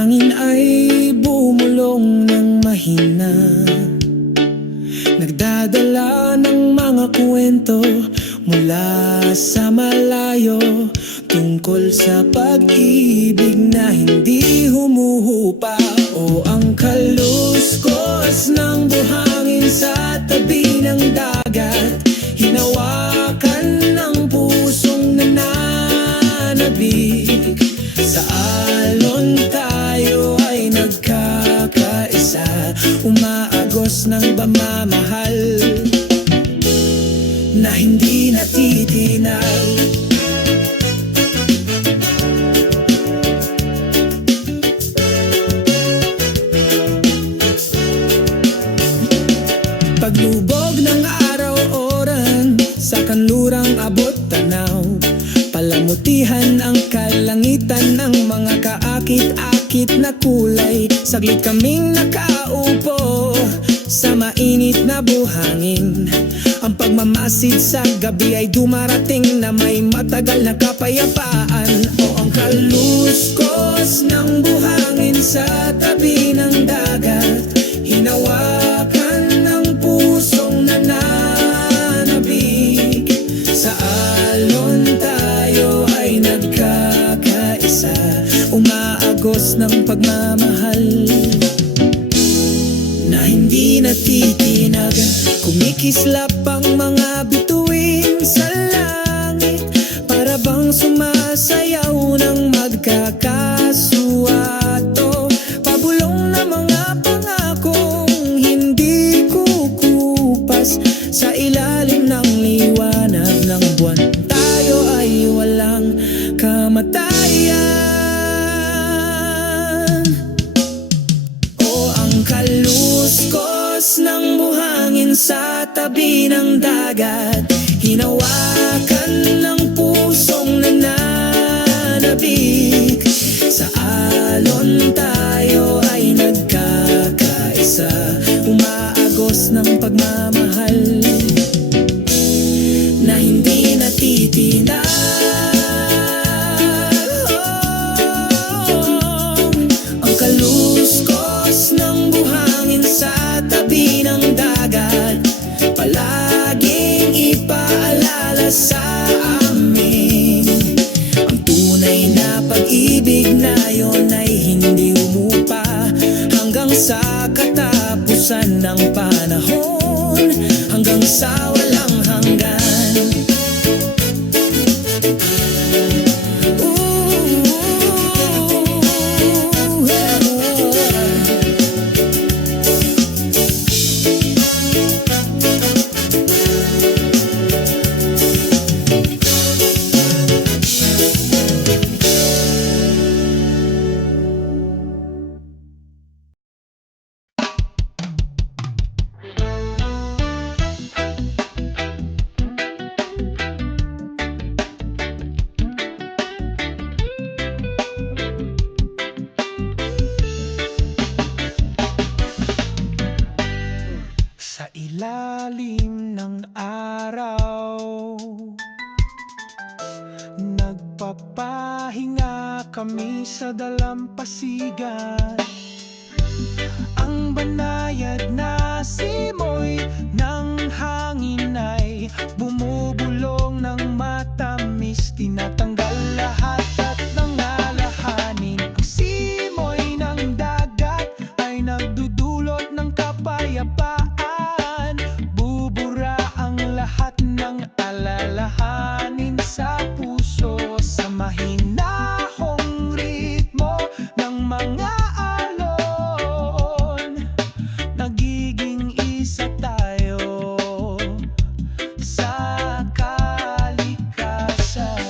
hangin ay bumulong ng mahina, nagdadala ng mga kwento mula sa malayo, tungkol sa pag-ibig na hindi humuhupa. O ang kaluskos ng buhangin sa tabi ng dagat, hinawakan ng pusong nananabik. Sa alon tayo ay nagkakaisa, umaagos ng pagmamahal na hindi natitinag. Paglubog ng araw-oran sa kanlurang abot tanaw, palamutihan ang kalangitan ng mga kaakit-akit na kulay. Saglit kaming nakaupo sa mainit na buhangin. Ang pagmamasid sa gabi ay dumarating na may matagal na kapayapaan. O ang kaluskos ng buhangin sa tabi ng dagat, hinawakan ng pusong nananabik. Sa alon tayo ay nagkakaisa, umaagos ng pagmamahal na hindi natitinag. Kumikislap ang mga bituin sa langit, para bang sumasayaw ng magkakasuato. Pabulong na mga pangakong hindi kukupas sa ilalim ng liwanag ng buwan. Tayo ay walang kamatayan. O ang kaluskos ng buhangin sa tabi ng dagat, hinawakan ng pusong nananabik. Sa alon tayo ay nagkakaisa, umaagos ng pagmamahal na hindi natitinag. Ang kaluskos ng buhangin sa tabi ng dagat, palaging ipaalala sa amin ang tunay na pag-ibig na yon ay hindi umupa hanggang sa katapusan ng panahon, hanggang sa walang hanggan. Sa ilalim ng araw, nagpapahinga kami sa dalampasigan. Ang banayad na simoy ng hangin ay bumubulong ng matamis, tinatanggal lahat at nangalahanin. Ang simoy ng dagat ay nagdudulot ng kapayapaan, bubura ang lahat ng alalahanin sa puso. Sa mahinahong ritmo ng mga alon, nagiging isa tayo sa kalikasan.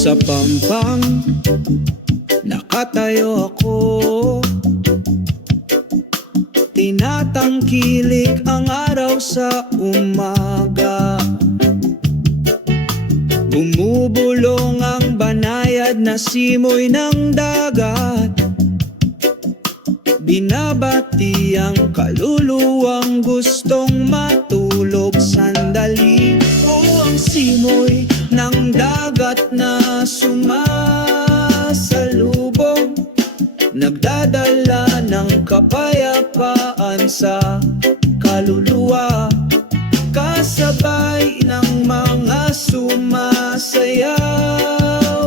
Sa pampang nakatayo ako, tinatangkilik ang araw sa umaga. Bumubulong ang banayad na simoy ng dagat, binabati ang kaluluwang gustong matulog sandali. O ang simoy ng dagat na sumasalubong, nagdadala ng kapayapaan sa kaluluwa. Kasabay ng mga sumasayaw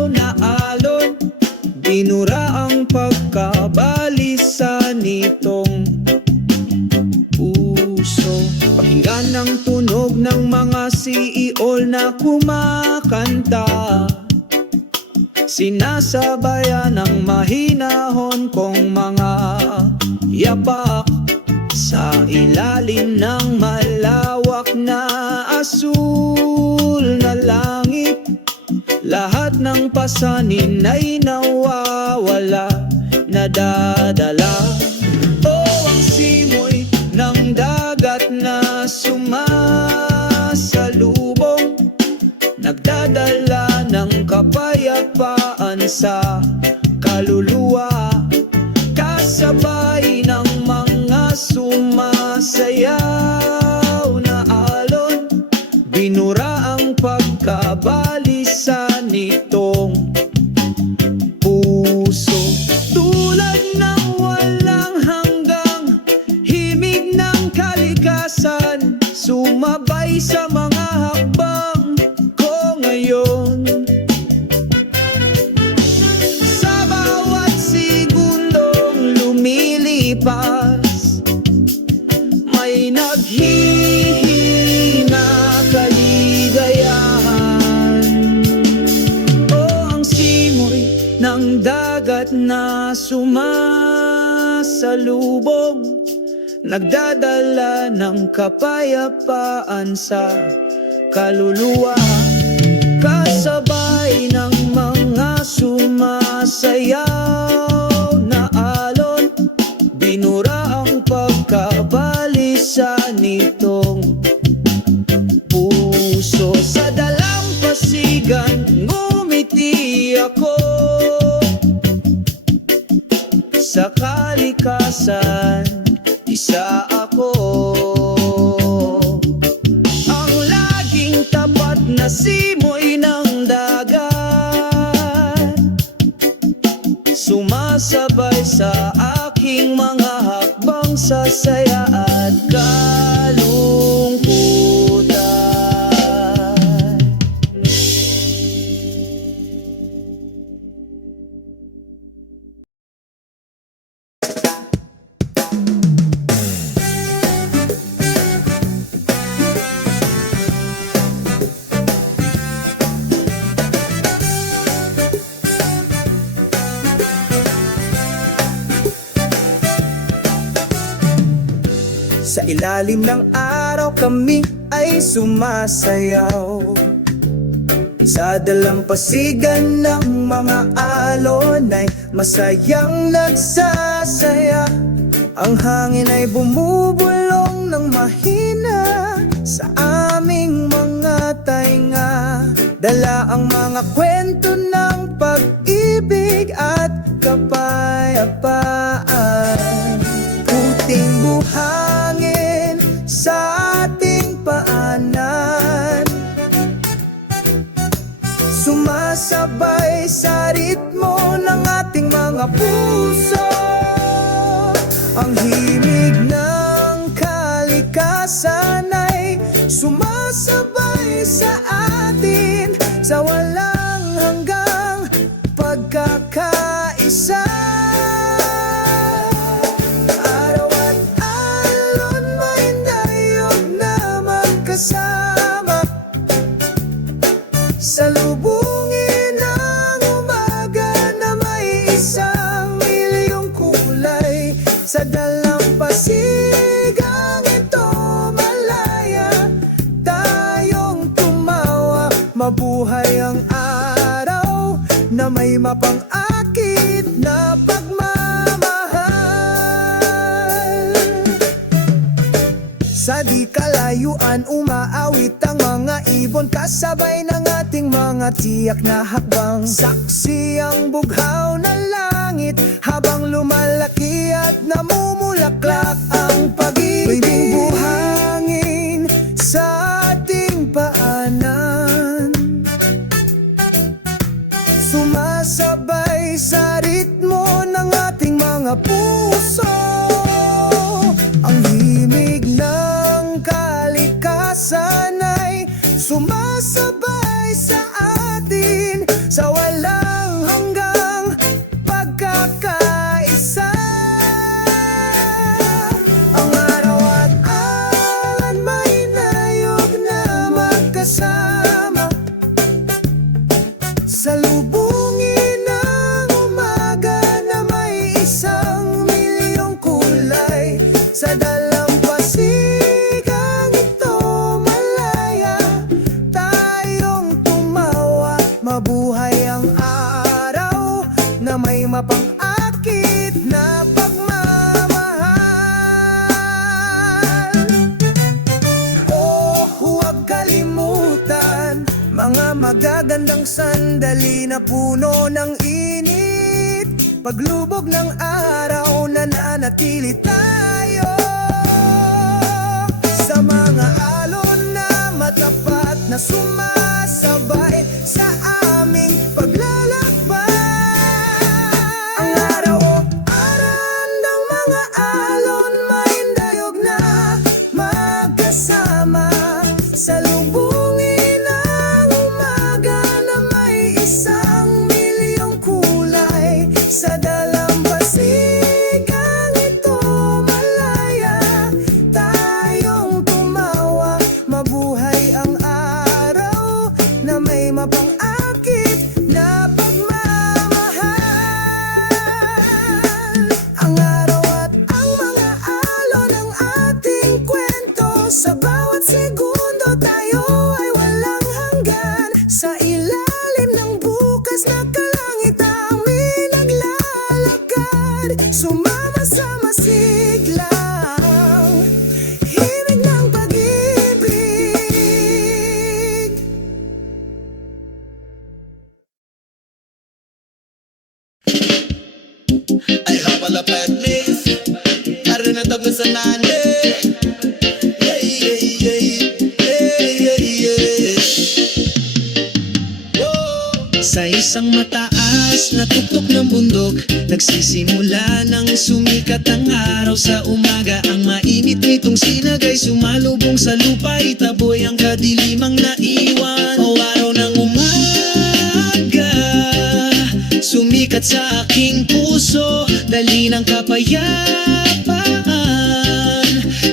na alon, binura ang pagkabalisa nitong puso. Pakinggan ang tunog ng mga siiol na kumakanta, sinasabayan ng mahinahon kong mga yapak. Sa ilalim ng malawak na asul na langit, lahat ng pasanin ay nawawala, nadadala. O ang simoy ng dagat na sumasalubong, nagdadala ng kapayapaan sa kaluluwa. Kasabay ng mga sumasayaw na alon, binura ang pagkabalisa nitong puso. Tulad ng walang hanggang himig ng kalikasan, sumabay sa mga hakbang ko ngayon. Sa bawat segundong lumilipas, may naghihina kaligayahan. O ang simoy ng dagat na sumasalubong, nagdadala ng kapayapaan sa kaluluwa. Kasabay ng mga sumasayaw na alon, binura ang pagkabalisa nitong puso. Sa dalampasigan ngumiti ako, sa kalikasan isa ako. Ang laging tapat na simoy ng dagat, sumasabay sa aking mga hakbang sa saya at kalungkutan. Sa ilalim ng araw kami ay sumasayaw, sa dalampasigan ng mga alon ay masayang nagsasaya. Ang hangin ay bumubulong ng mahina sa aming mga tainga, dala ang mga kwento ng pag-ibig at kapayapaan. Puting buhangin sa ating paanan, sumasabay sa ritmo ng ating mga puso. Ang himig ng kalikasan ay sumasabay sa atin, sa walang hanggang pagkakaisa. Kasama, salubungin ang umaga na may 1,000,000 kulay. Sa dalampasigang ito malaya, tayong tumawa. Mabuhay ang araw, na may mapang-akit na pagmamahal. Sa di kalayuan umaawit ang mga ibon, kasabay ng ating mga tiyak na hakbang. Saksi ang bughaw na langit habang lumalaki at namumulaklak ang pag-ibig. Buhangin sa ating paanan, sumasabay sa ritmo ng ating mga puso. Ang himig ng kalikasan ay sumasabay sa atin, sa walang hanggang pagkakaisa. Ang araw at alon may nayog na magkasama, salubungin ang umaga na may 1,000,000 kulay. Sa dalampasigang ito malaya, tayong tumawa. Mabuhay ang araw na may mapang-akit na pagmamahal. Oh, huwag kalimutan mga magagandang sandali na puno ng init. Paglubog ng araw, nananatili tayo sa mga alon na matapat na sumasabay sa aming paglalakbay. Ang araw o aran ng mga alon may dayog na magkasama, salubungin ang umaga na may 1,000,000 kulay. Sa dalampasigang ito malaya, tayong tumawa. Mabuhay ang araw na may mapang-akit na pagmamahal. Ang araw at ang mga alon ng ating kwento, sa bawat segundo tayo ay walang hanggan. Sa ilalim ng bukas na kalangitan naglalakad, sumama sa masiglang himig ng pag-ibig. Ay hapalapad miss, karon ang tagos sa nande. Yeah, yeah, yeah, yeah, yeah, yeah. Whoa. Sa isang mataas na tuktok ng bundok, nagsisimula nang sumikat ang araw sa umaga. Ang mainit nitong sinag ay sumalubong sa lupa, itaboy ang kadilimang naiwan. O araw ng umaga, sumikat sa aking puso, dali ng kapayapaan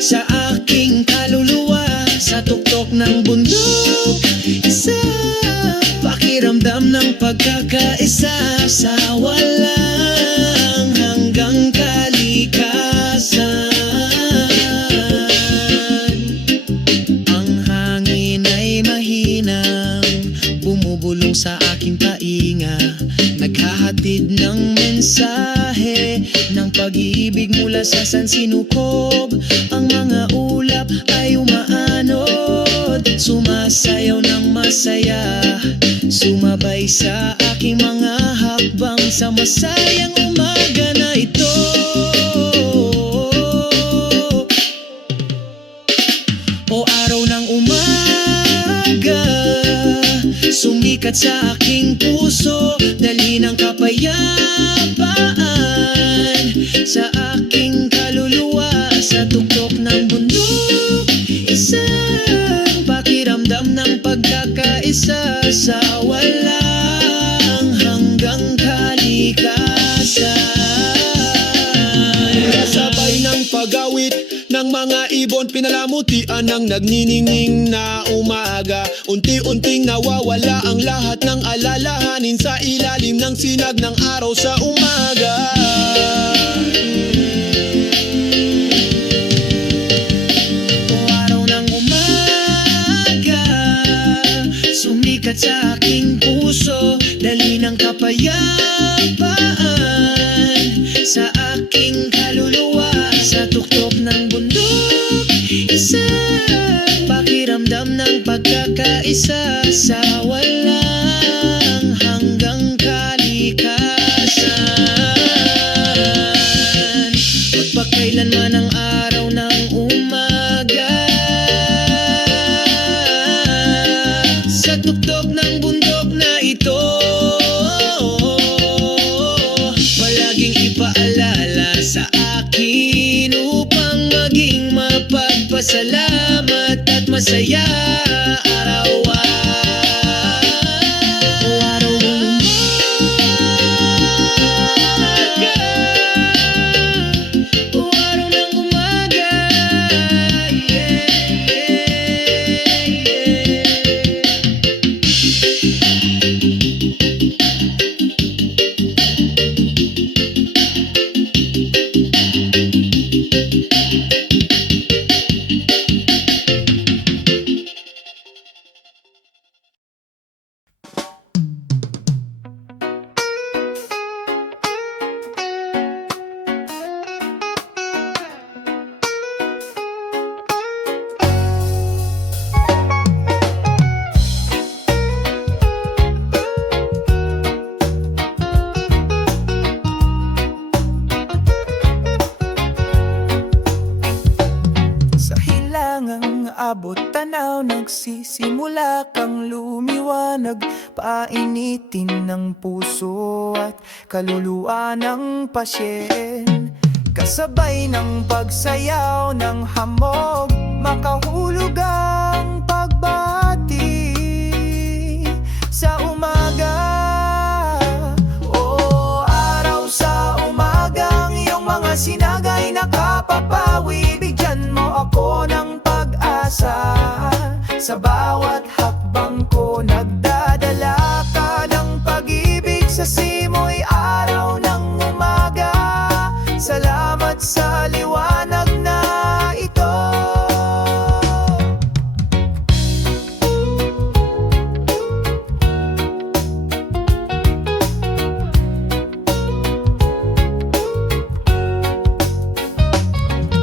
sa aking kaluluwa. Sa tuktok ng bundok, isang pakiramdam ng pagkakaisa sa walang hanggang kalikasan. Ang hangin ay mahinang bumubulong sa aking tainga, naghahatid ng mensahe ng pag-ibig mula sa sansinukob. Ang mga ulap ay umaanod, sumasayaw ng masaya, sumabay sa aking mga hakbang sa masayang umaga na ito. O araw ng umaga, sumikat sa aking puso, dali ng kapayapaan sa aking kaluluwa. Sa tuktok ng bundok, isang pakiramdam ng pagkakaisa sa walang hanggang kalikasan. Kasabay ng pag-awit ng mga ibon, pinalamutian ng nagniningning na umaga. Unti-unting nawawala ang lahat ng alalahanin sa ilalim ng sinag ng araw sa umaga. O araw ng umaga, sumikat sa aking puso, dali ng kapayapaan pagkakaisa sa walang hanggang kalikasan. Magpakailanman ang araw ng umaga, sa tuktok ng bundok na ito, palaging ipaalala sa akin upang maging mapagpasalamat at masaya araw-araw. Araw ng umaga, araw ng umaga, yeah, yeah, Sa hilangang abot tanaw, nagsisimula kang lumiwanag, painitin ng puso at kaluluwa ng pasyen. Kasabay ng pagsayaw ng hamog, makahulog ang pagbati sa umaga. O araw sa umagang iyong mga sinagay nakapapawi, bigyan mo ako ng pag-asa. Sa bawat hakbang ko nagdadala ka ng pag-ibig, sa simoy araw ng umaga. Salamat sa liwanag na ito.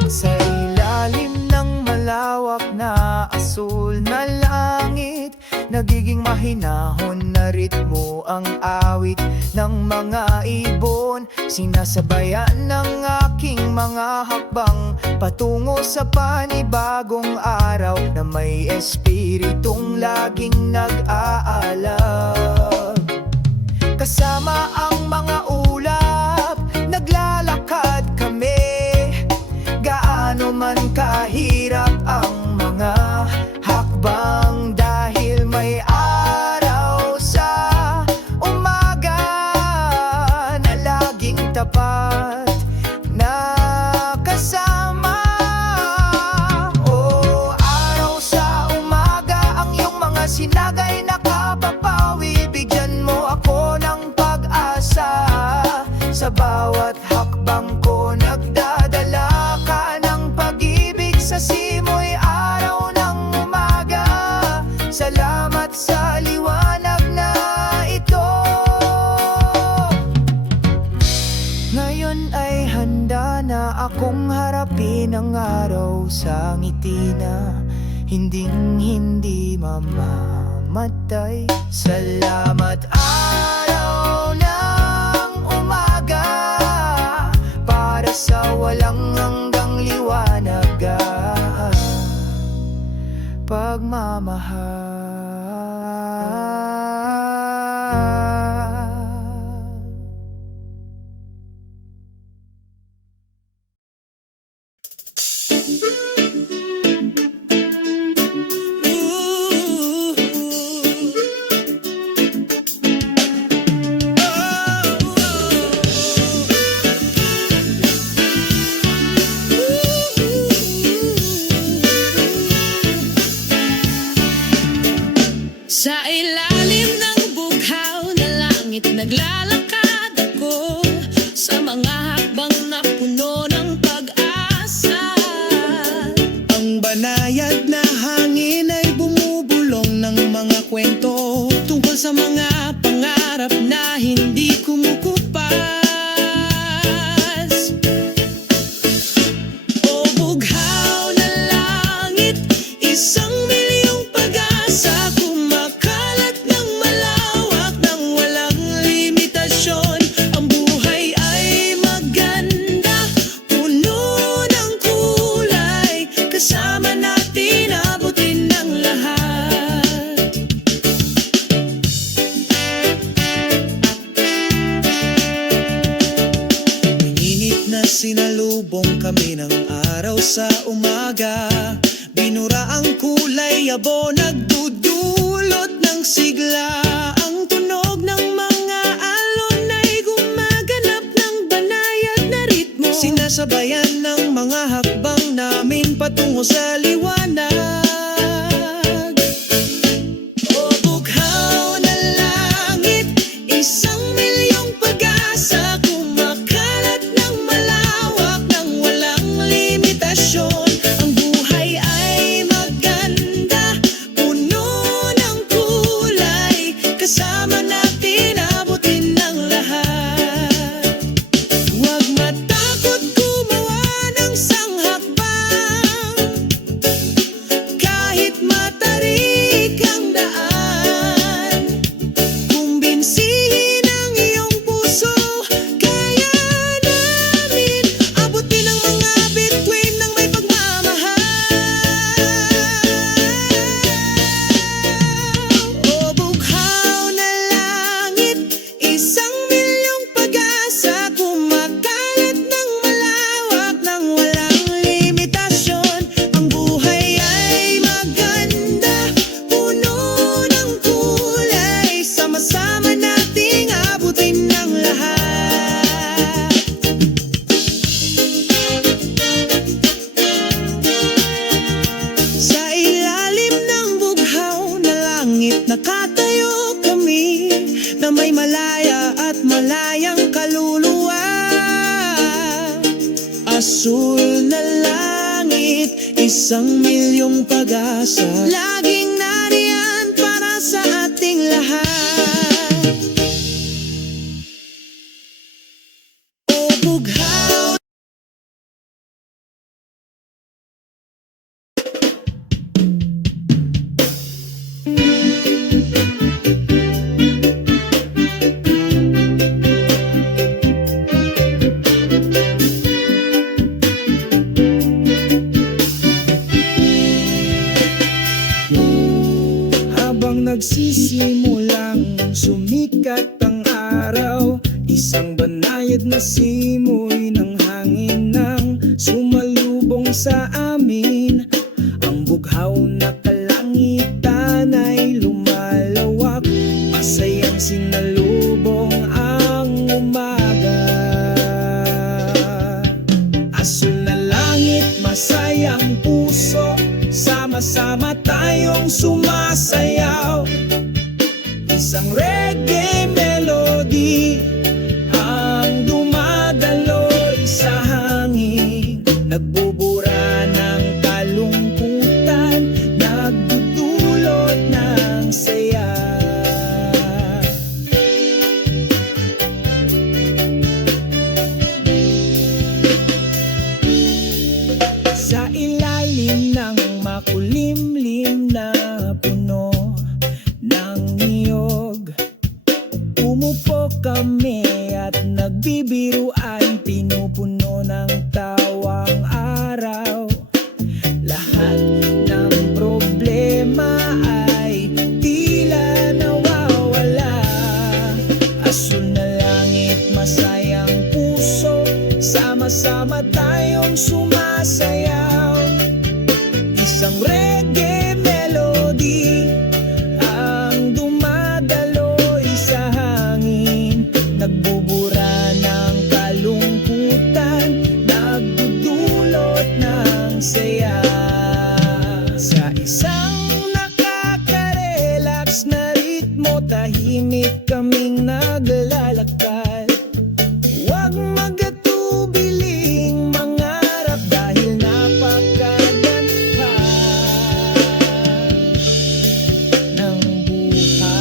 Sa ilalim ng malawak na asul na langit, nagiging mahinahon na ritmo ang awit ng mga ibon. Sinasabayan ng aking mga hakbang patungo sa panibagong araw na may espiritong laging nag-aalab. Kasama ang mga ulap, naglalakad kami. Gaano man kahirap ang mga hakbang, dahil may araw sa umaga na laging tapat na kasama. O araw sa umaga, ang iyong mga sinagay nakapapawi, bigyan mo ako ng pag-asa. Sa bawat hakbang ko nagdadala ka ng pag-ibig, sa simoy araw ng umaga. Salamat sa liwanag na ito. Ngayon ay handa na akong harapin ang araw sa ngiti na hinding-hindi mamamatay. Salamat araw ng umaga, para sa walang hanggang liwanag, pagmamahal. Sa ilalim ng bughaw na langit naglalakad ako, sa mga hakbang na puno ng pag-asa. Ang banayad na hangin ay bumubulong ng mga kwento tungkol sa mga pangarap na hindi kumukupas. O bughaw na langit, isang milyong pag-asa patungo sa liwanag. O bughaw na langit, 1,000,000 pag-asa, kumakalat ng malawak ng walang limitasyon. Ang buhay ay maganda, puno ng kulay, kasama natin abutin ng lahat. Huwag matakot gumawa ng sanghakbang, kahit matarik ang daan. Kumbinsihin ang iyong puso, kaya namin abutin ang mga bituin ng may pagmamahal. O bughaw na langit, 1,000,000 pag-asa, kumakalat ng malawak ng walang limitasyon. Ang buhay ay maganda, puno ng kulay, sama-sama nating abutin ng lahat. Sa ilalim ng bughaw na langit, nakatayo kami na may malaya at malayang kaluluwa. Asul na langit, 1,000,000 pag-asa, laging nariyan para sa ating lahat. O bughaw. Habang nagsisimulang sumikat ang araw, isang banayad na simoy ng hangin nang sumalubong sa amin. Ang bughaw na kalangitan ay lumalawak, masayang sinalubong ang umaga. Asul na langit, masayang puso, sama-sama tayong sumasayaw. Isang reggae melody ang dumadaloy sa hangin, nagbubura ng kalungkutan, nagdudulot ng saya. Sa ilalim ng makulimlim na puno ng niyog, umupo kami at nagbibiruan, pinupuno ng tawang araw. Lahat ng problema ay tila nawawala. Asul na langit, masayang puso, sama-sama tayong sumasayaw. Isang reggae melody ang dumadaloy sa hangin, nagbubura ng kalungkutan, nagdudulot ng saya. Sa isang nakaka-relax na ritmo, tahimik kaming naglalakad. Huwag magatubiling mangarap dahil napakaganda ng buhay.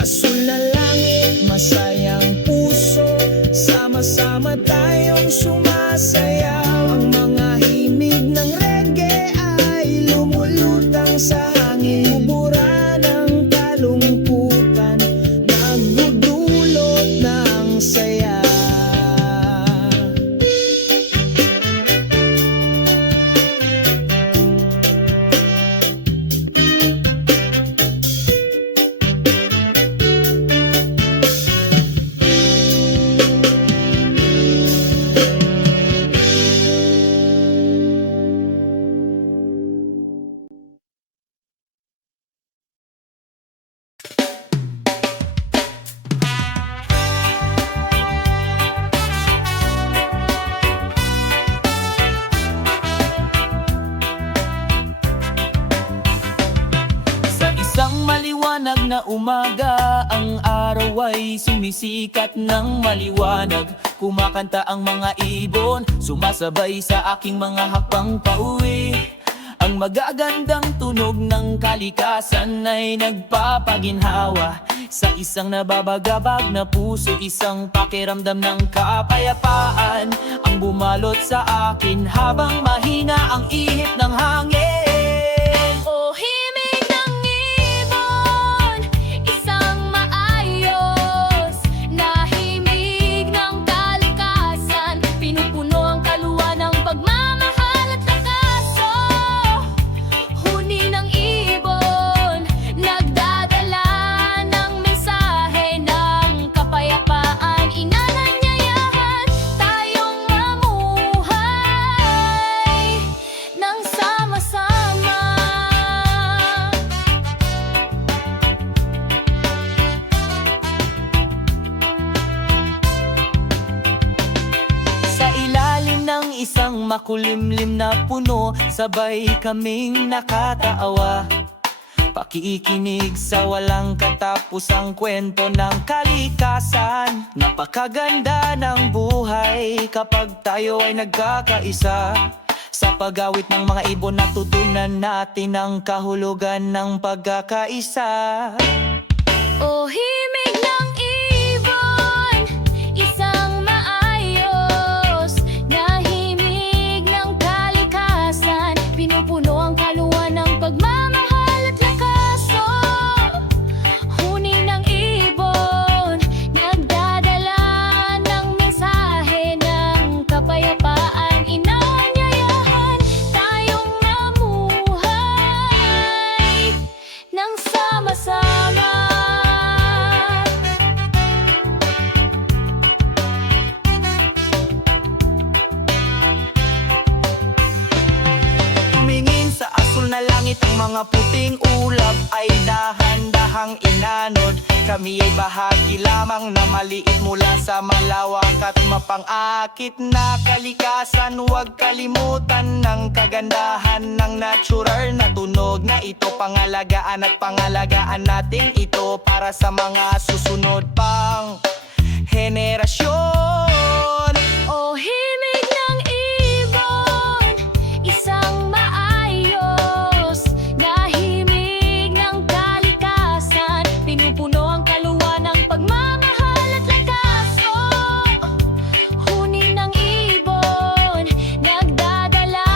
Asul na langit, masayang puso, sama-sama tayong sumasayaw. Ang mga himig ng reggae ay lumulutang sa hangin, bubura ng kalungkutan, tuwing na umaga, ang araw ay sumisikat ng maliwanag. Kumakanta ang mga ibon, sumasabay sa aking mga hakbang pauwi. Ang magagandang tunog ng kalikasan ay nagpapaginhawa sa isang nababagabag na puso, isang pakiramdam ng kapayapaan ang bumalot sa akin habang mahina ang ihip ng hangin. O himig ng ibon, isang maayos na himig ng kalikasan, pinupuno ang kaluluwa ng pagmamahal at lakas. Huni ng ibon, nagdadala ng mensahe ng kapayapaan, inananyayahan tayong mamuhay ng sama-sama. Sa ilalim ng isang makulimlim na puno, sabay kaming nakataawa, pakikinig sa walang katapusang kwento ng kalikasan. Napakaganda ng buhay kapag tayo ay nagkakaisa. Sa pag-awit ng mga ibon, natutunan natin ang kahulugan ng pagkakaisa. O himig ng ibon, isang maayos na himig ng kalikasan, pinupuno ang kaluluwa ng pagmamahal at lakas. Huni ng ibon, nagdadala ng mensahe ng kapayapaan, inanyayahan tayong mamuhay ng sama-sama. Tumingin sa asul na langit, ang mga puting ulap ay dahan-dahang inanod. Kami ay bahagi lamang na maliit mula sa malawak at mapang-akit na kalikasan. Huwag kalimutan ng kagandahan ng natural na tunog na ito. Pangalagaan at pangalagaan natin ito para sa mga susunod pang henerasyon. O himig ng ibon, isang maayos na himig ng kalikasan, pinupuno ang kaluluwa ng pagmamahal at lakas. Huni ng ibon, nagdadala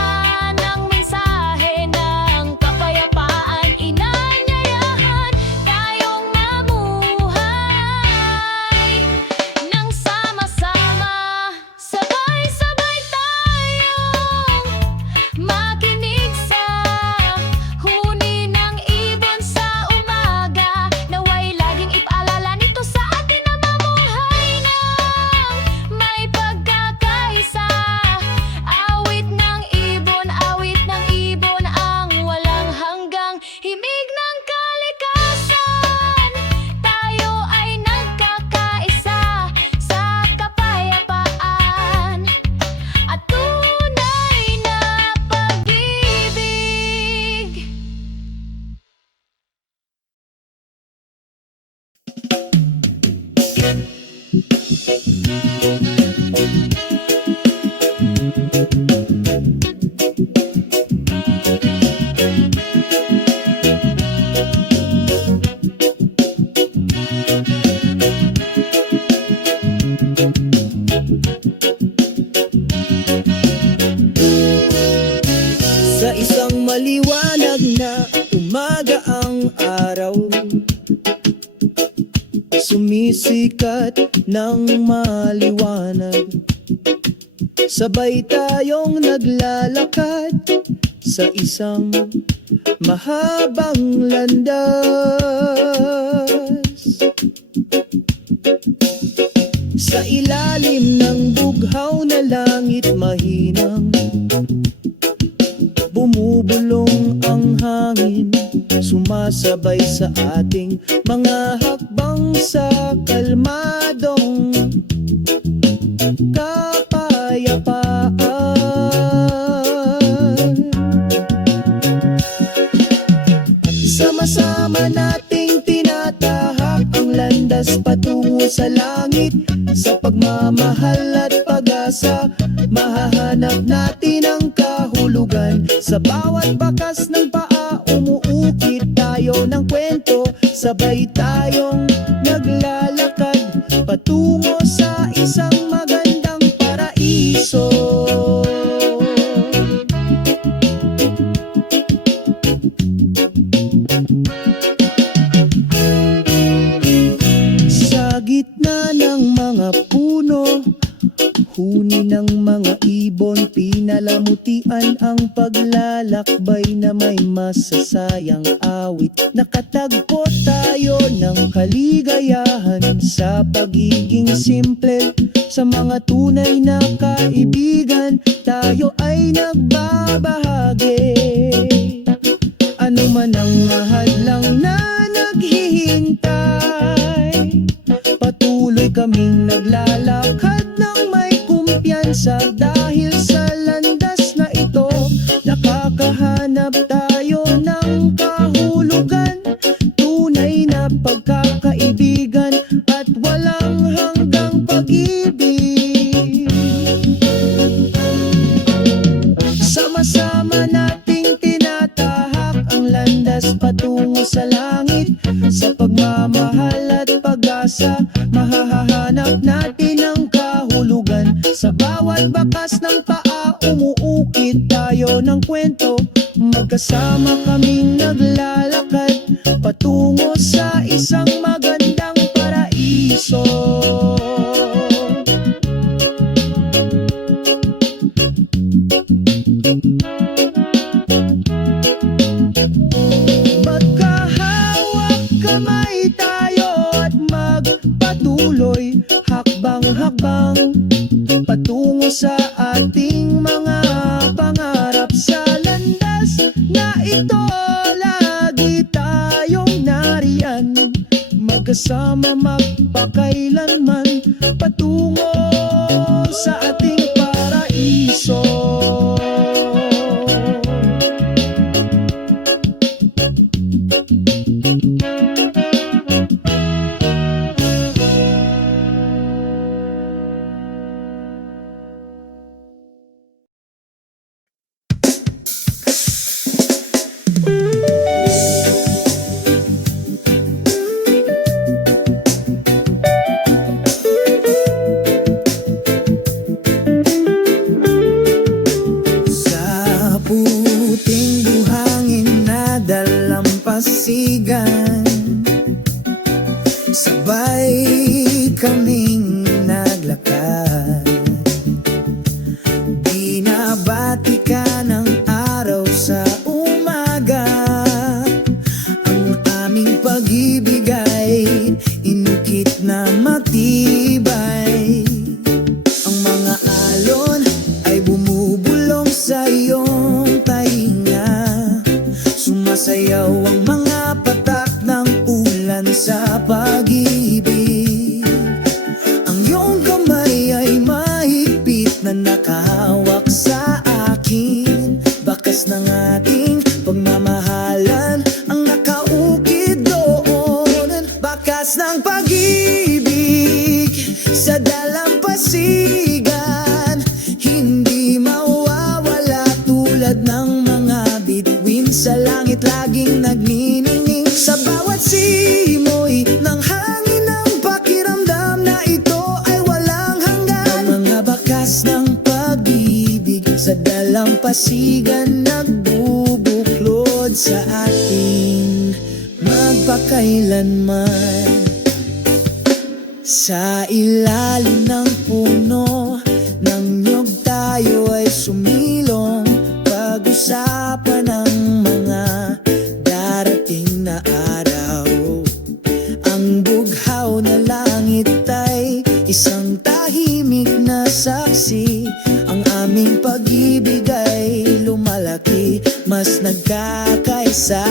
ng mensahe ng kapayapaan, inanyayahan tayong mamuhay ng sama-sama. Sabay-sabay tayong makinig sa huni ng ibon sa umaga. Naway laging ipaalala nito sa atin na mamuhay ng may pagkakaisa. Awit ng ibon ang walang hanggang himig ng kalikasan. Tayo ay nagkakaisa sa kapayapaan at tunay na pag-ibig. Sa isang maliwanag na umaga ang araw, sumisikat ng maliwanag. Sabay tayong naglalakad sa isang mahabang landas. Sa ilalim ng bughaw na langit mahinang, bumubulong ang hangin, sumasabay sa ating mga hakbang sa kalmadong kapayapaan. Sama-sama nating landas patungo sa langit. Sa pagmamahal at pag-asa, mahahanap natin ang kahulugan. Sa bawat bakas ng paa, umuukit tayo ng kwento. Sabay tayong naglalakad patungo sa isang magandang paraiso. Sa gitna ng mga puno, huni ng mga ibon, pinalamutian ang paglalakbay na may masasayang awit. Nakatagpo tayo ng kaligayahan sa pagiging simple. Sa mga tunay na kaibigan, tayo ay nagbabahagi. Ano man ang hadlang na naghihintay, patuloy kaming naglalakad ng may kumpiyansa. Dahil sa landas na ito, nakakahanap tayo ng kahulugan. Tunay na pagkakaibigan at walang hanggang pag-ibig. Sama-sama nating tinatahak ang landas patungo sa langit. Sa pagmamahal at pag-asa, mahahanap natin ang kahulugan. Sa bawat bakas ng paa, umuukit tayo ng kwento. Magkasama kaming naglalakad patungo sa isang magandang paraiso. Magkahawak kamay tayo at magpatuloy, hakbang-hakbang patungo sa ating mga pangarap. Sa landas na ito, lagi tayong nariyan, magkasama magpakailanman patungo sa ating paraiso. Sa puting buhangin na dalampasigan, sabay kaming naglakad. Binabati ka ng araw sa umaga. Ang aming pag-ibig ay inukit na matibay. Ang mga alon ay bumubulong sa iyong tainga. Sumasayaw ang mga patak ng ulan sa pag-ibig. Ang iyong kamay ay mahigpit na nakahawak sa akin. Bakas ng ating pagmamahalan ang nakaukit doon. Bakas ng pag-ibig sa dalampasigan, hindi mawawala tulad ng mga bituin sa langit laging nagniningning. Sa bawat simoy ng hangin ng pakiramdam na ito ay walang hanggan. Ang mga bakas ng pag-ibig sa dalampasigan nagbubuklod sa atin magpakailanman. Sa ilalim ng puno ng nyog tayo ay sumilong, pag-usapan ng mga darating na araw. Ang bughaw na langit ay isang tahimik na saksi. Ang aming pag-ibig ay lumalaki, mas nagkakaisa.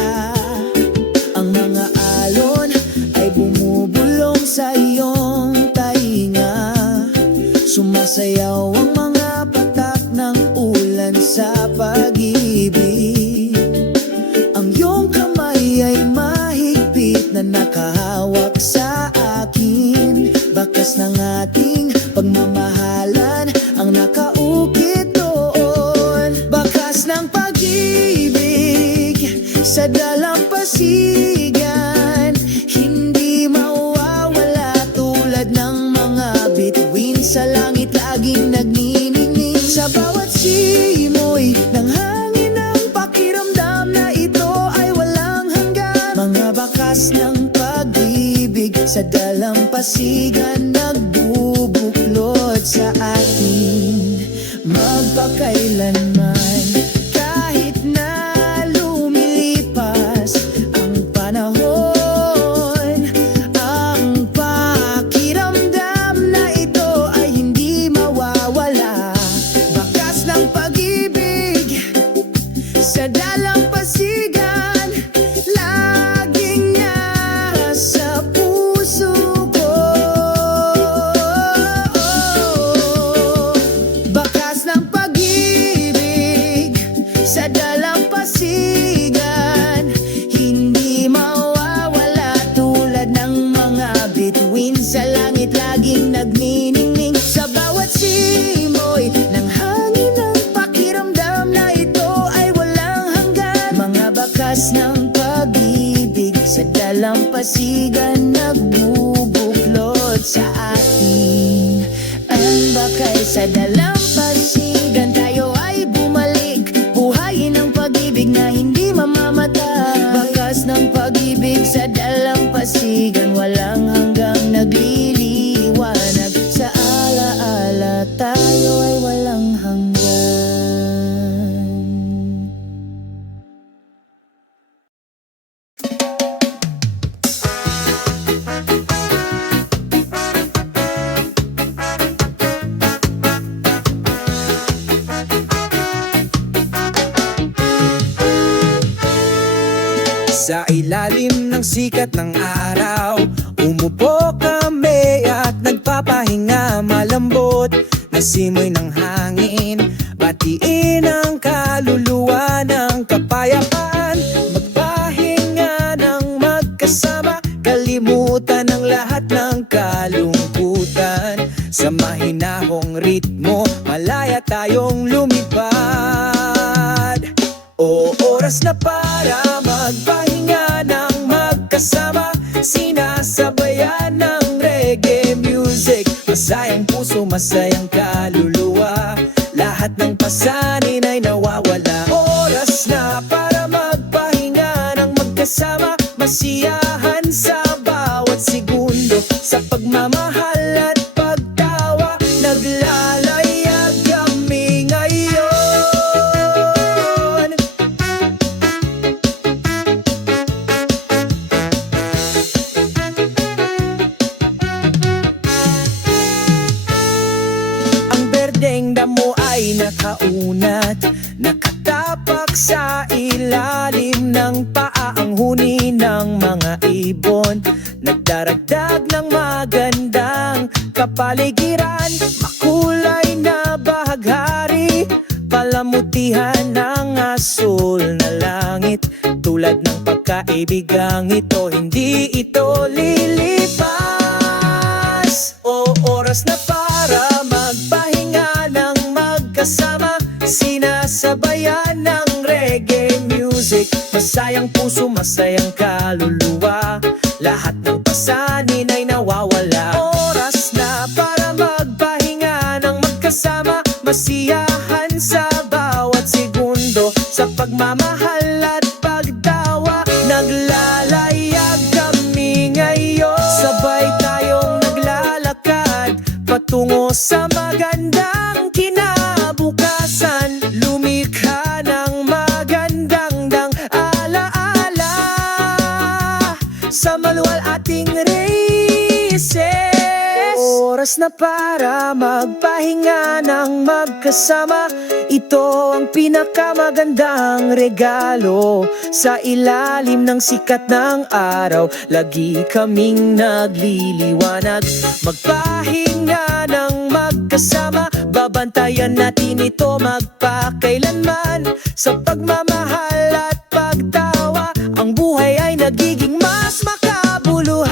Ang mga alon ay bumubulong sa iyong tainga. Sumasayaw ang mga patak ng ulan sa pag-ibig. Ang iyong kamay ay mahigpit na nakahawak sa ng ating pagmamahalan ang nakaukit doon. Bakas ng pag-ibig sa dalampasigan, hindi mawawala tulad ng mga bituin sa langit laging nagniningning. Sa bawat simoy ng hangin ang pakiramdam na ito ay walang hanggan. Mga bakas ng pag-ibig sa dalampasigan nagbubuklod sa atin magpakailanman. Kahit na lumilipas ang panahon, ang pakiramdam na ito ay hindi mawawala. Bakas ng pag-ibig sa dalampasigan, laging nasa puso ko. Bakas ng pag-ibig sa dalampasigan, hindi mawawala tulad ng mga bituin sa langit laging nagniningning. Sa bawat simoy ng hangin ang pakiramdam na ito ay walang hanggan. Mga bakas ng pag-ibig sa dalampasigan nagbubuklod sa atin. Ang bakay sa dalampasigan, tayo ay bumalik. Buhayin ang pag-ibig na hindi mamamatay. Bakas ng pag-ibig sa dalampasigan, walang hanggang nagliliwanag. Sa alaala tayo ay walang hanggan. Sa ilalim ng sikat ng araw, umupo kami at nagpapahinga. Malambot na simoy ng hangin, batiin ang kaluluwa ng kapayapaan. Magpahinga ng magkasama, kalimutan ang lahat ng kalungkutan. Sa mahinahong ritmo, malaya tayong lumipad. O oras na para magpahinga ng magkasama, sinasabayan ng reggae music. Masayang puso, masayang kaluluwa, lahat ng pasanin ay nawawala. Oras na para magpahinga ng magkasama, masiyahan sa bawat segundo. Sa pagmamahal at pagtawa, naglalayag kami ngayon. Berdeng damo ay nakaunat, nakatapak sa ilalim ng paa. Ang huni ng mga ibon, nagdaragdag ng magandang kapaligiran. Makulay na bahaghari, palamutihan ng asul na langit. Tulad ng pagkaibigang ito, hindi ito lilipas. O oras na para magpahinga ng magkasama, sinasabayan ng reggae music. Masayang puso, masayang kaluluwa, lahat ng pasanin ay nawawala. Oras na para magpahinga ng magkasama, masiyahan sa bawat segundo. Sa pagmamahal at pagtawa, naglalayag kami ngayon. Sabay tayong naglalakad patungo sa magandang kinabukasan. Lumikha ng magandang dang alaala sa maluwal ating races. Oras na para magpahinga ng magkasama, ito ang pinakamagandang regalo. Sa ilalim ng sikat ng araw, lagi kaming nagliliwanag. Magpahinga ng magkasama, babantayan natin ito magpakailanman. Sa pagmamahal at pagtawa, ang buhay ay nagiging mas makabuluhan.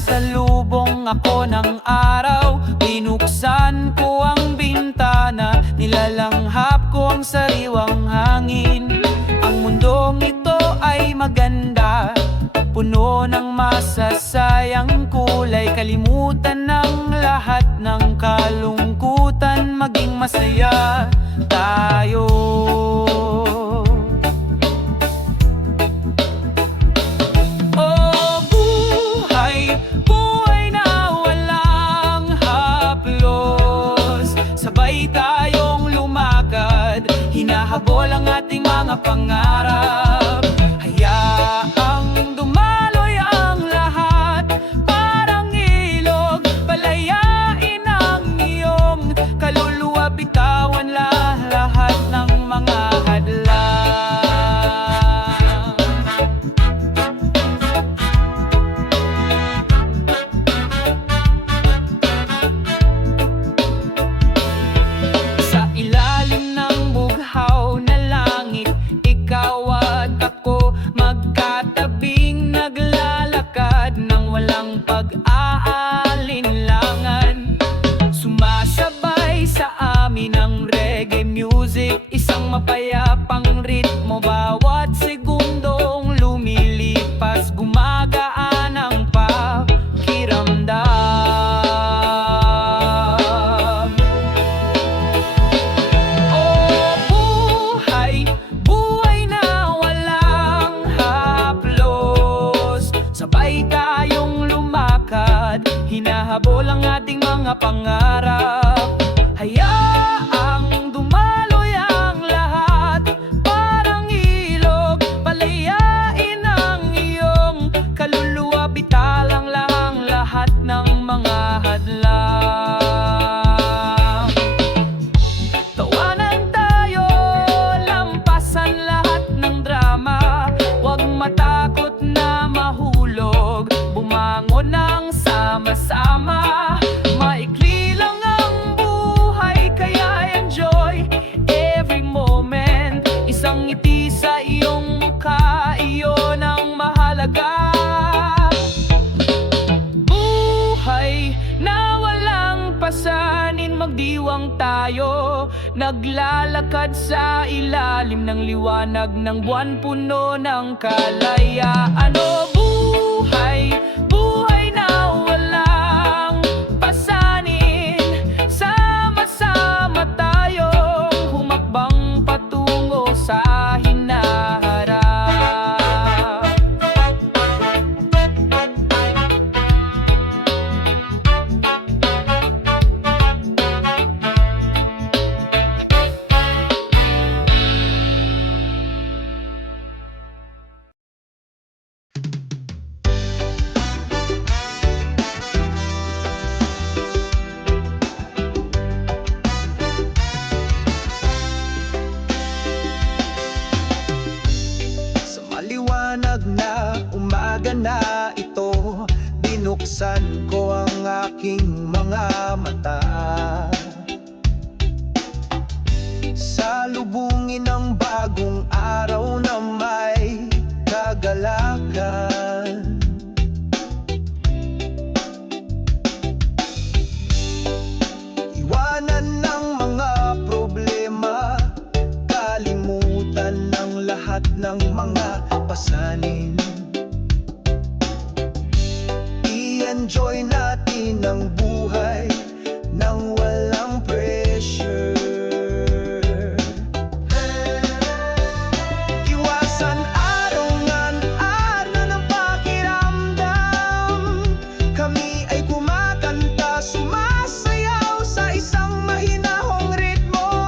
Sumasalubong ako ng araw, binuksan ko ang bintana, nilalanghap ko ang sariwang hangin. Ang mundong ito ay maganda, puno ng masasayang kulay. Kalimutan ng lahat ng kalungkutan, maging masaya tayo. Oh, buhay, buhay na walang haplos. Sabay tayong lumakad, hinahabol ang ating mga pangarap. Hayaang dumaloy ang lahat, parang ilog. Palayain ang iyong kaluluwa, bitawan lahat ng mga hadlang. Sa ilalim ng bughaw na langit, ikaw at ako magkatabing naglalakad nang walang pag-aalinlangan. Sumasabay sa amin ang reggae music, isang mapayapang ritmo. Bawat segundong lumilipas, gumagaan ang pakiramdam. Oh, buhay, buhay na walang haplos. Sabay tayong lumakad, hinahabol ang ating mga pangarap. Hayaang dumaloy ang lahat, parang ilog. Palayain ang iyong kaluluwa, bitalang lang lahat ng mga hadlang. Tawanan tayo, lampasan lahat ng drama. Huwag matakot na mahulog, bumangon ng sama-sama. Maikli lang ang buhay, kaya enjoy every moment. Isang ngiti sa iyong mukha, iyon ang mahalaga. Buhay na walang pasanin, magdiwang tayo. Naglalakad sa ilalim ng liwanag ng buwan, puno ng kalayaan. O buhay, buhay na walang pasanin. Sama-sama tayong humakbang patungo sa hinaharap. Sa maliwanag na umaga na ito, binuksan ko ang aking mga mata. Salubungin ang bagong araw na may kagalakan. Iwanan ng mga problema, kalimutan ng lahat ng mga pasanin. I-enjoy natin ang buhay nang walang pressure. Iwasan arongan-aron ng pakiramdam. Kami ay kumakanta, sumasayaw sa isang mahinahong ritmo.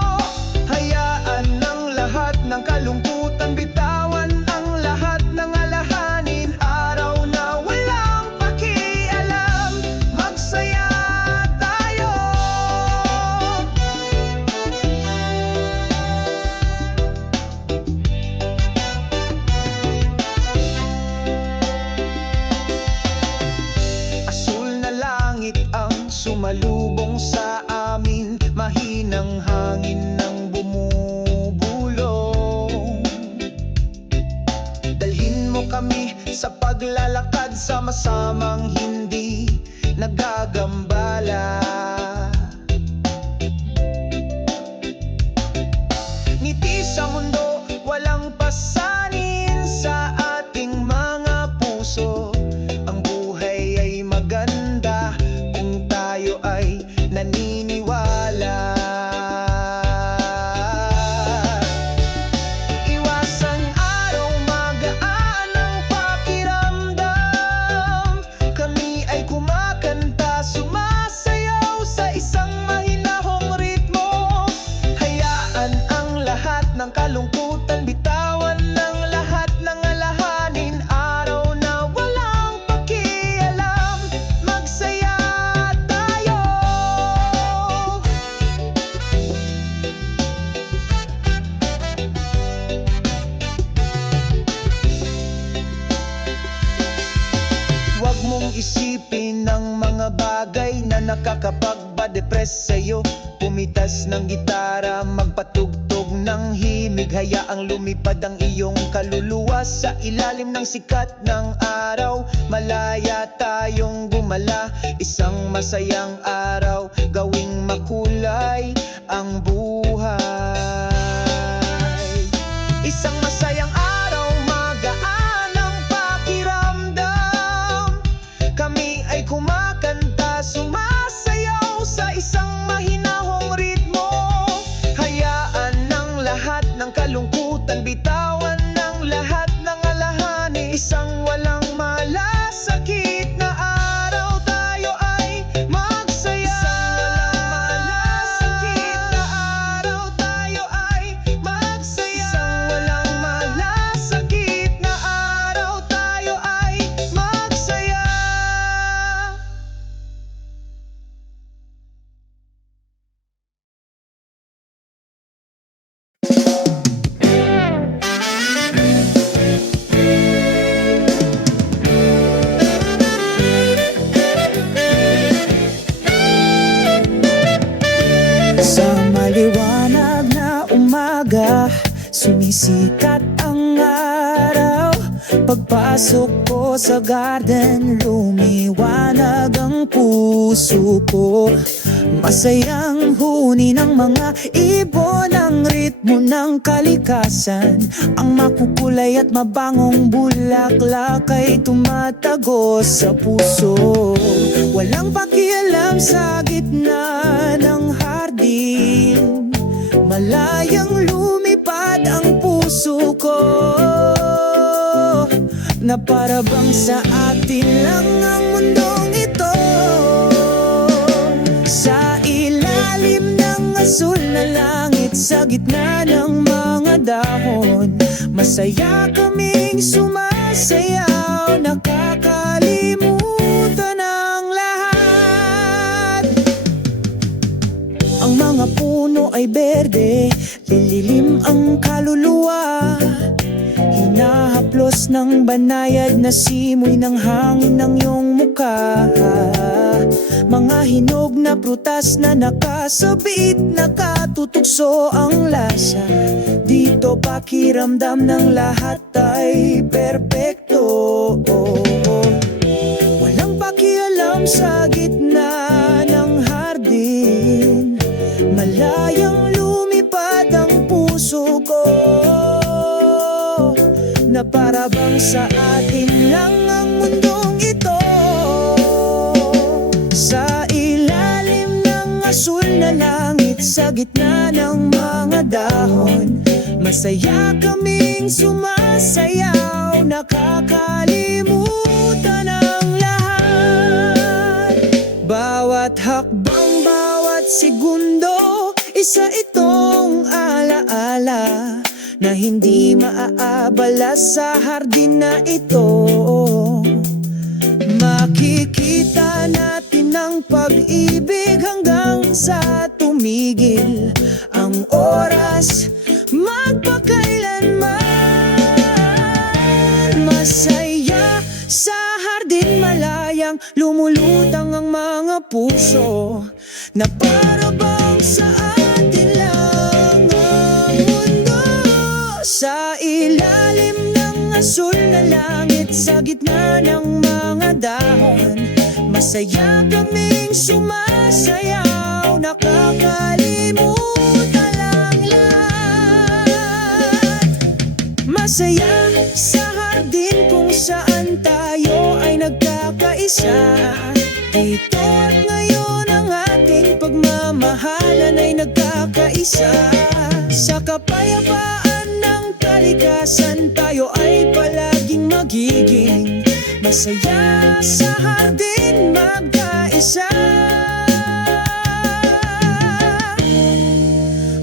Hayaan ng lahat ng kalungkutan, bitawan ang lahat ng alahanin. Araw na walang pakialam, magsaya tayo. Asul na langit ang sumalubong sa amin, mahinang hangin ang bumubulong. Dalhin mo kami sa paglalakad, sama-samang hindi Huwag mong isipin ang mga bagay na nakakapagpa-depress sa'yo. Pumitas ng gitara, magpatugtog ng himig, hayaang lumipad ang iyong kaluluwa sa ilalim ng sikat ng araw. Malaya tayong gumala, isang masayang araw, gawing makulay ang buhay. Isang masayang araw, magaan ang pakiramdam. Kami ay kumakanta, sumasayaw sa isang mahinahong ritmo. Hayaan ng lahat ng kalungkutan, bitawan ng lahat ng alahani. Isang walang malasakit na araw, tayo ay magsaya. Isang walang malasakit na araw, tayo ay magsaya. Isang walang malasakit na araw, tayo ay magsaya. Sa maliwanag na umaga, sumisikat ang araw. Pagpasok ko sa garden, lumiwanag ang puso ko. Masayang huni ng mga ibon, ang ritmo ng kalikasan. Ang makukulay at mabangong bulaklak ay tumatago sa puso. Walang pakialam sa gitna ng hardin, malayang lumipad ang puso ko, na para bang sa atin lang ang mundong ito. Sa ilalim ng asul na langit, sa gitna ng mga dahon, masaya kaming sumasayaw, nakakalimutan ang lahat. Ang mga puno ay berde, lililim ang kaluluwa. Hinahaplos ng banayad na simoy ng hangin ng iyong mukha. Mga hinog na prutas na nakasabit, nakatutugso ang lasa. Dito pakiramdam ng lahat ay perpekto. Walang pakialam sa gitna ng hardin, malayang lumipad ang puso ko, na para bang sa atin lang ang mundong ito. Sa ilalim ng asul na langit, sa gitna ng mga dahon, masaya kaming sumasayaw, nakakalimutan ang lahat. Bawat hakbang, bawat segundo, isa itong alaala na hindi maaabala sa hardin na ito. Makikita natin ang pag-ibig hanggang sa tumigil ang oras, magpakailanman. Masaya sa hardin, malayang lumulutang ang mga puso, na para bang sa atin lang ang mundo. Sa ilalim ng asul na langit, sa gitna ng mga dahon, masaya kaming sumasayaw, nakakalimutan ang lahat. Masaya sa hardin kung saan tayo ay nagkakaisa. Dito at ngayon ang ating pagmamahalan ay nagkakaisa. Sa kapayapaan ng kalikasan, tayo ay palaging magiging masaya. Sa hardin magkaisa,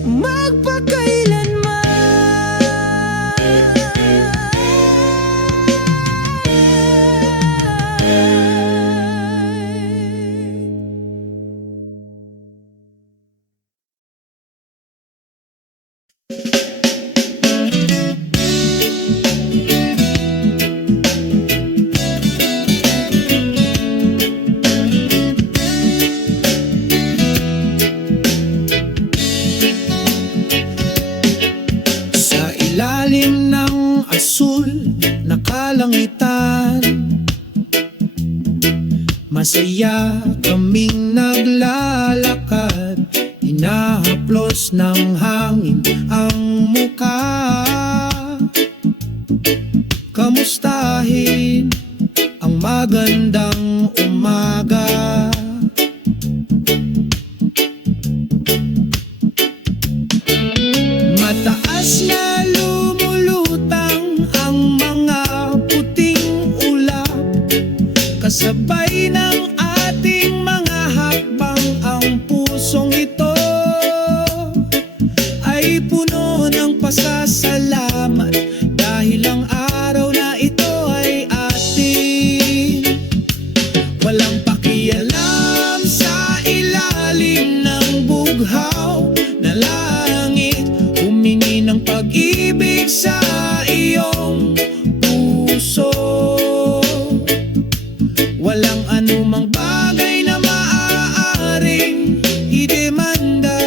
magpakailanman. Masaya kaming naglalakad, hinahaplos ng hangin ang muka. Kamustahin ang magandang umaga. Mataas na lumulutang ang mga puting ulap, kasabay ng ating mga hakbang. Ang pusong ito ay puno ng pasasalamat, dahil ang araw na ito ay atin. Walang pakialam sa ilalim ng bughaw na langit, humingi ng pag-ibig sa iyong puso. Walang anumang bagay na maaaring idemanda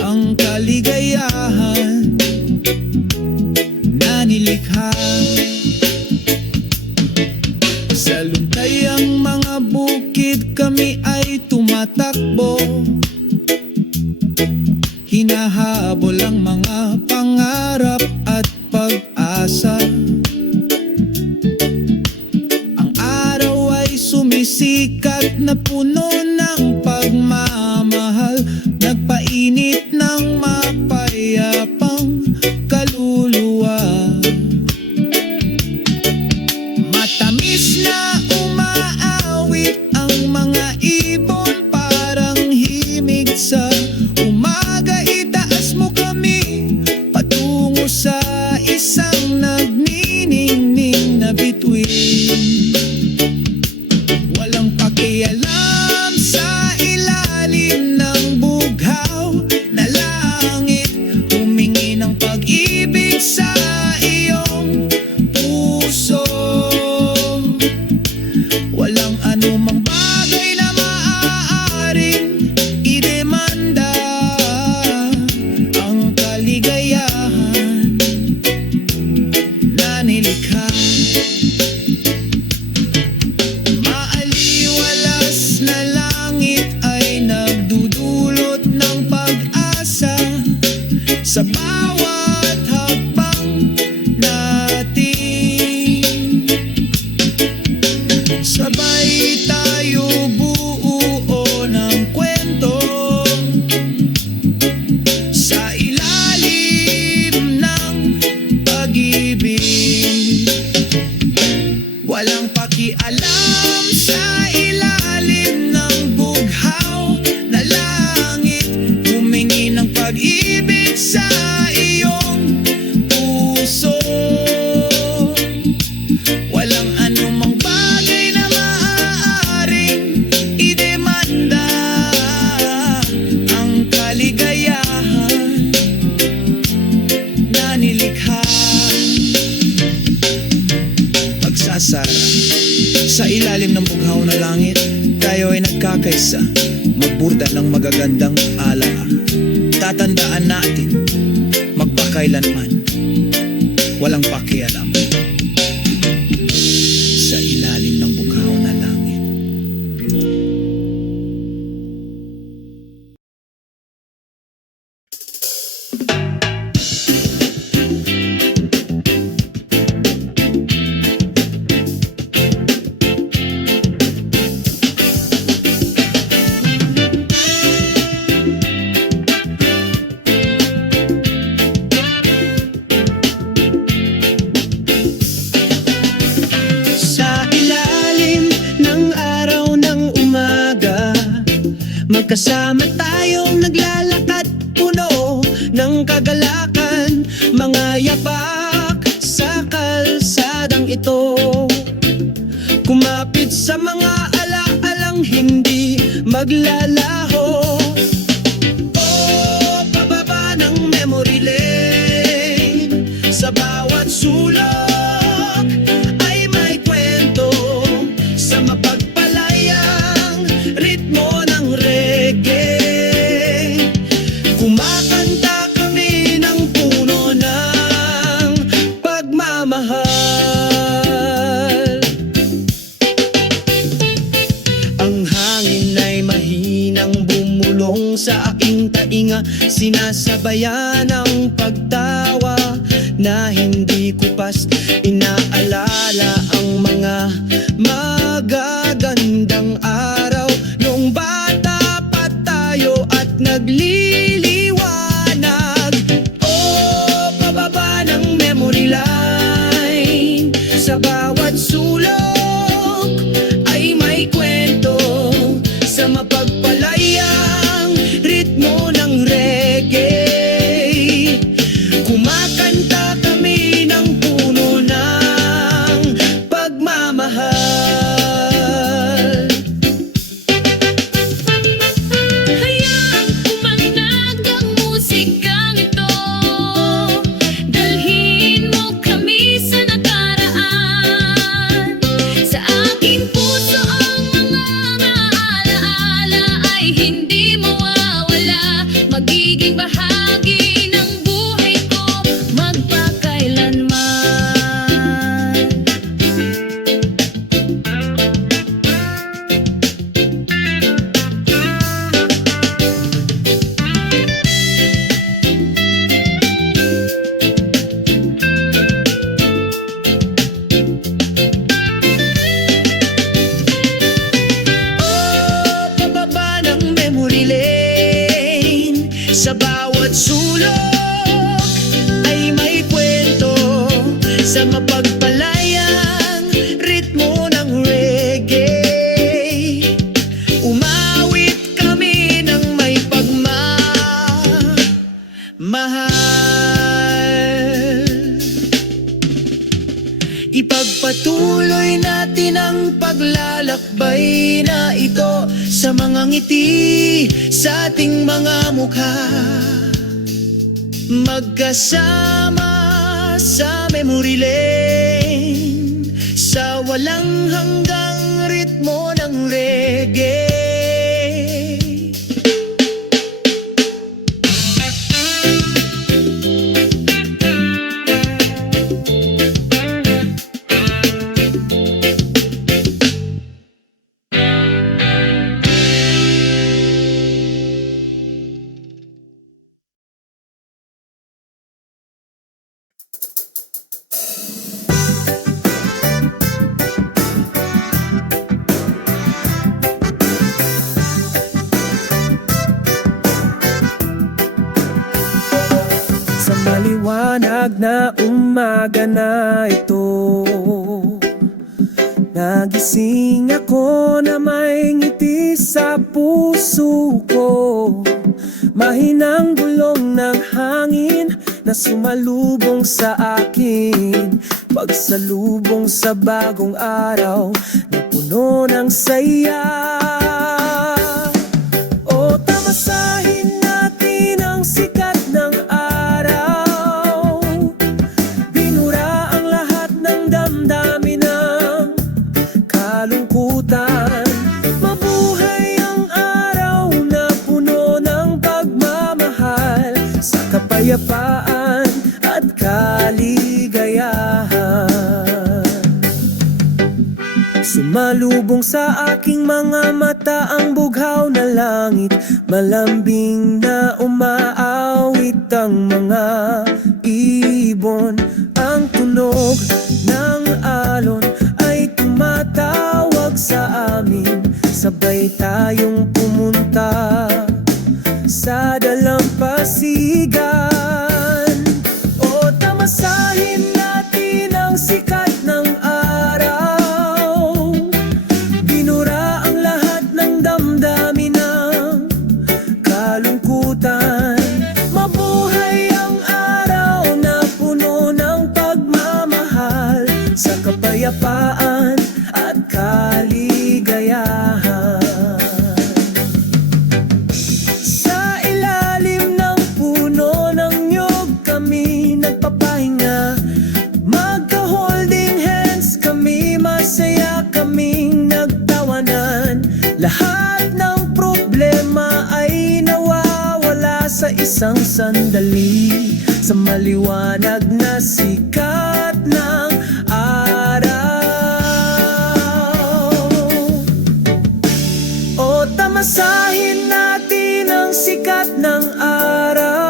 ang kaligayahan na nilikha. Sa luntay ang mga bukid kami ay tumatakbo, hinahabol ang mga pangarap at pag-asa. Ang araw ay sumisikat na puno ng pagmamahal, nagpainit ng mapayapang kaluluwa. Matamis na umaawit ang mga ibon, parang himig sa umaga. Itaas mo kami patungo sa isang nagniningning na bituin. Walang pakialam sa ilalim ng bughaw na langit, humingi ng pag-ibig sa iyong puso. Walang anumang bagay na maaaring idemanda ang kaligayahan na nilikha. Maaliwalas na langit ay nagdudulot ng pag-asa sa bawat hakbang natin. Sabay tayo buo ng kwento sa ilalim ng pag-ibig. Walang pakialam sa ilalim ng bughaw na langit, humingi ng pag-ibig sa iyong puso. Walang anumang bagay na maaaring idemanda ang kaligayahan na nilikha. Pagsasara sa ilalim ng bughaw na langit, tayo ay nagkakaisa, magburda ng magagandang alaala. Tatandaan natin, magpakailanman, walang pakialam sa ilalim ng bughaw na langit. Sa ilalim ng araw ng umaga, magkasama tayong naglalakad, puno ng kagalakan, mga yapak sa kalsadang ito. Kumapit sa mga alaalang hindi maglalaho. Oh, pababa ng memory lane, sa bawat sulok ay may kwento, sa mapagpalayang ritmo ng reggae. Kumakanta kami ng puno ng pagmamahal. Sinasabayan ang pagtawa na hindi kupas. Inaalala ang mga magagandang araw nung bata pa tayo at nagliliwanag. Oh, pababa ng memory line, sa bawat sulok ay may kwento. Sa mapagpalayang ritmo ng reggae, kumakanta kami ng puno ng pagmamahal. Hayaang umanag ang musikang ito, dalhin mo kami sa nakaraan. Sa aking puso ang mga alaala ay hindi mawawala, magiging bahagi ng buhay ko magpakailanman. Oh, pababa ng memory lane, sa bawat sulok ay may kwento. Sa mapagpalayang ritmo ng reggae, umawit kami ng may pagmamahal. Ipagpatuloy natin ang paglalakbay na ito sa mga ngiti sa ating mga mukha, magkasama sa memory lane, sa walang hanggang ritmo ng reggae. Sa maliwanag na umaga na ito, nagising ako na may ngiti sa puso ko. Mahinang bulong ng hangin na sumalubong sa akin, pagsalubong sa bagong araw na puno ng saya. O tamasahin natin ang sikat ng araw, binura ang lahat ng damdamin ng kalungkutan. Mabuhay ang araw na puno ng pagmamahal, sa kapayapaan at kaligayahan. Sumalubong sa aking mga mata ang bughaw na langit, malambing na umaawit ang mga ibon. Ang tunog ng alon ay tumatawag sa amin, sabay tayong pumunta sa dalampasigan. O tamasahin natin ang sikat ng araw, binura ang lahat ng damdamin ng kalungkutan. Mabuhay ang araw na puno ng pagmamahal, sa kapayapaan at kaligayahan. Sa ilalim ng puno ng niyog kami nagpapahinga, magka-holding hands kami, masaya kaming nagtawanan. Lahat ng problema ay nawawala sa isang sandali, sa maliwanag na sikat ng araw. O tamasahin natin ang sikat ng araw,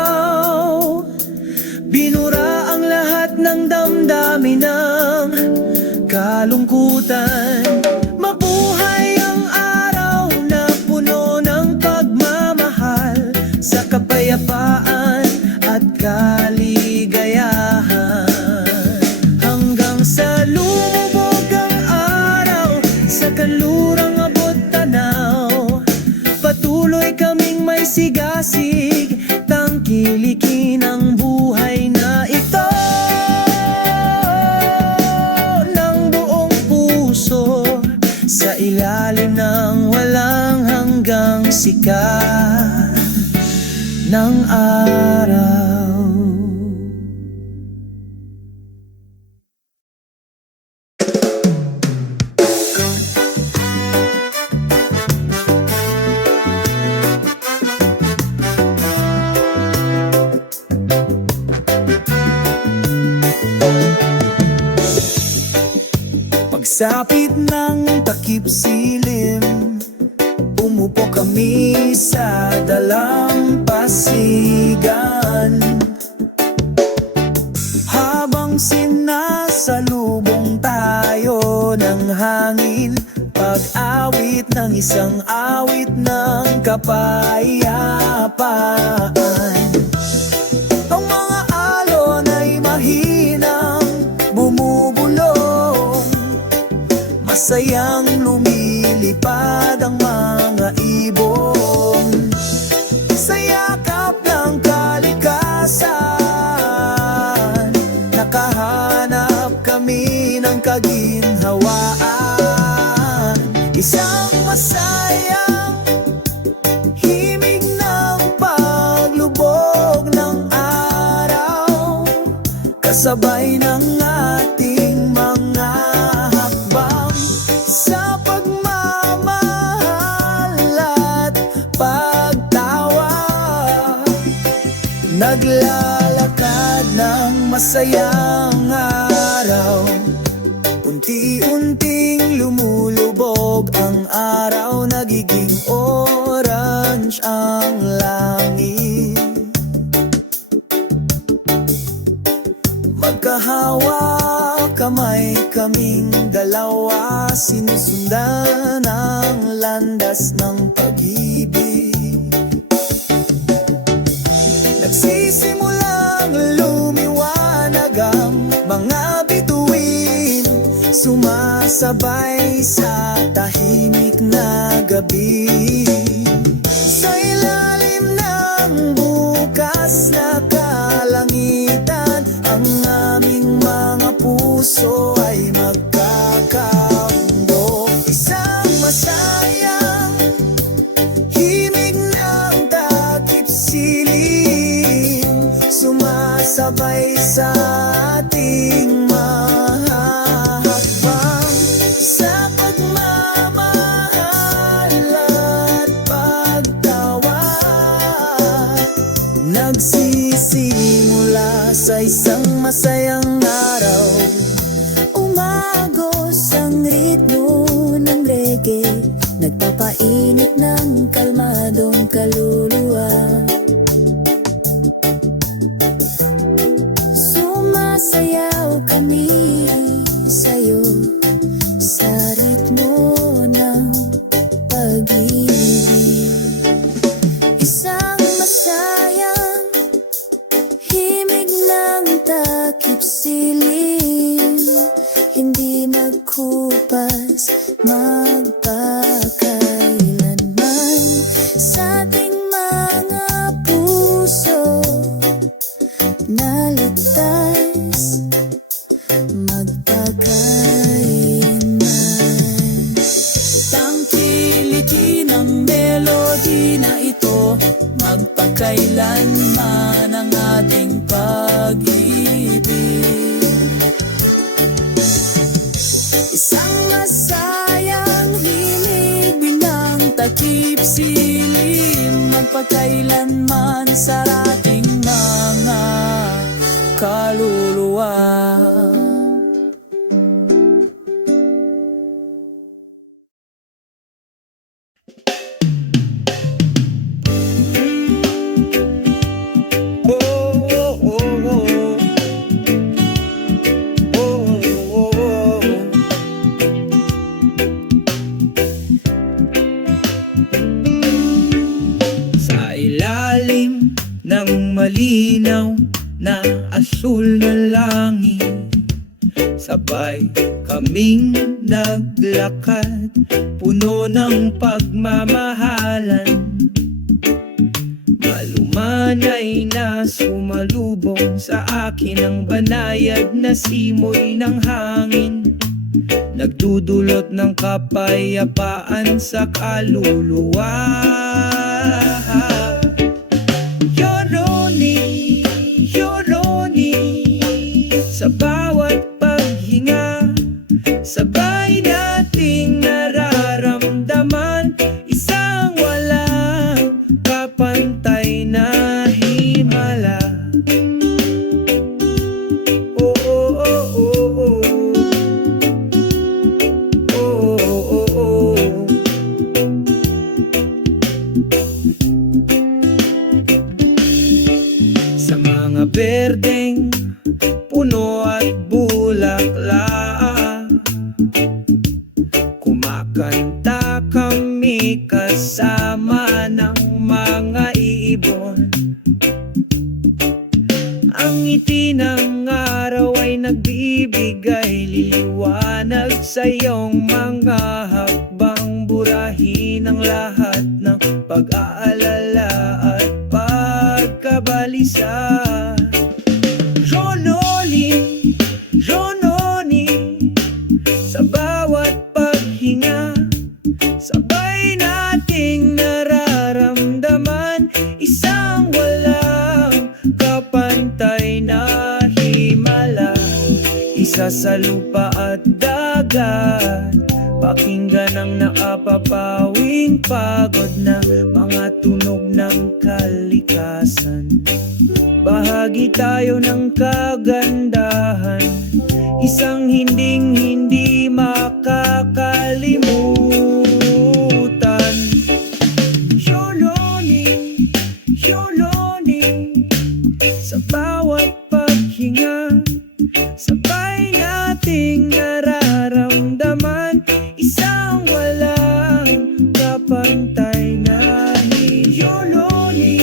sanlibutan. Mabuhay ang araw na puno ng pagmamahal, sa kapayapaan at kaligayahan. Hanggang sa lumubog ang araw, sa kanlurang abot tanaw, patuloy kaming may sigasig, tangkilikin ang buhay na ito ng buong puso, sa ilalim ng walang hanggang sikat ng araw. Pagsapit ng takip silim, umupo kami sa dalampasigan. Habang sinasalubong tayo ng hangin, pag-awit ng isang awit ng kapayapaan. Ang mga alon ay mahinang bumubulong, masayang lumilipad ang mga ibon, sa yakap ng kalikasan. Nakahanap kami ng kaginhawaan, isang masayang himig ng paglubog ng araw, kasabay ng ating mga hakbang sa pagmamahal at pagtawa. Naglalakad ng masayang araw, unti-unting lumulubog ang araw, nagiging orange ang langit. Magkahawak kamay kaming dalawa, sinusundan ang landas ng pag-ibig. Nagsisimulang lumiwanag ang mga bituin, sumasabay sa tahimik na gabi. Sa ilalim ng bukas na kalangitan, ang aming mga puso ay magkakaundo. Isang masayang himig ng takip silim, sumasabay sa ating mahahakbang sa pagmamahal at pagtawa. Nagsisimula sa isang masayang araw, umagos ang ritmo ng reggae, nagpapainit ng kalmadong kaluluwa. Sumasayaw kami sa'yo sa ritmo ng pag-ibig. Isang masayang himig ng takip silim, hindi magkupas magpakailanman sa ating mga puso na ligtas magpakailanman. Tangkilikin ang melody na ito, magpakailanman ang ating pag-ibig. Isang masayang himig ng takip silim, magpakailanman sa ating mga kaluluwa. kaming naglakad, puno ng pagmamahalan. Malumanay na sumalubong sa akin ang banayad na simoy ng hangin, nagdudulot ng kapayapaan sa kaluluwa. Yoroni, sa bawat paghinga, sabay nating nararamdaman isang walang kapantay na himala. Oh, oh, oh, oh, oh. Oh, oh, oh. Sa mga berdeng puno at bulaklak, kumakanta kami kasama ng mga ibon. Ang ngiti ng araw ay nagbibigay liwanag sa iyong mga hakbang, burahin ang lahat ng pag-aalala at pagkabalisa. Rononi, sa bawat paghinga, sabay nating nararamdaman isang walang kapantay na himala. Isa sa lupa at dagat, pakinggan ang nakapapawing pagod na mga tunog ng kalikasan. Bahagi tayo ng kagandahan, isang hindi makakalimutan. Yoroni, sa bawat paghinga, sabay nating nararamdaman isang walang kapantay na Yoroni,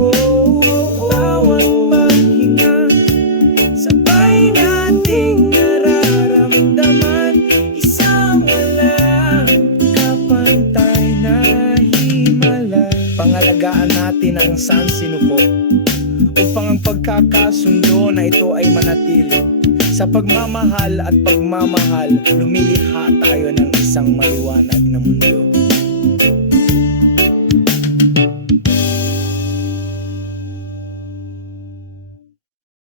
oh, oh, oh. Bawat paghinga, sabay nating nararamdaman isang walang kapantay na himala. Pangalagaan natin ang sansinuko upang ang pagkakasundo na ito ay manatili. Sa pagmamahal at pagmamahal, lumilikha tayo ng isang maliwanag na mundo.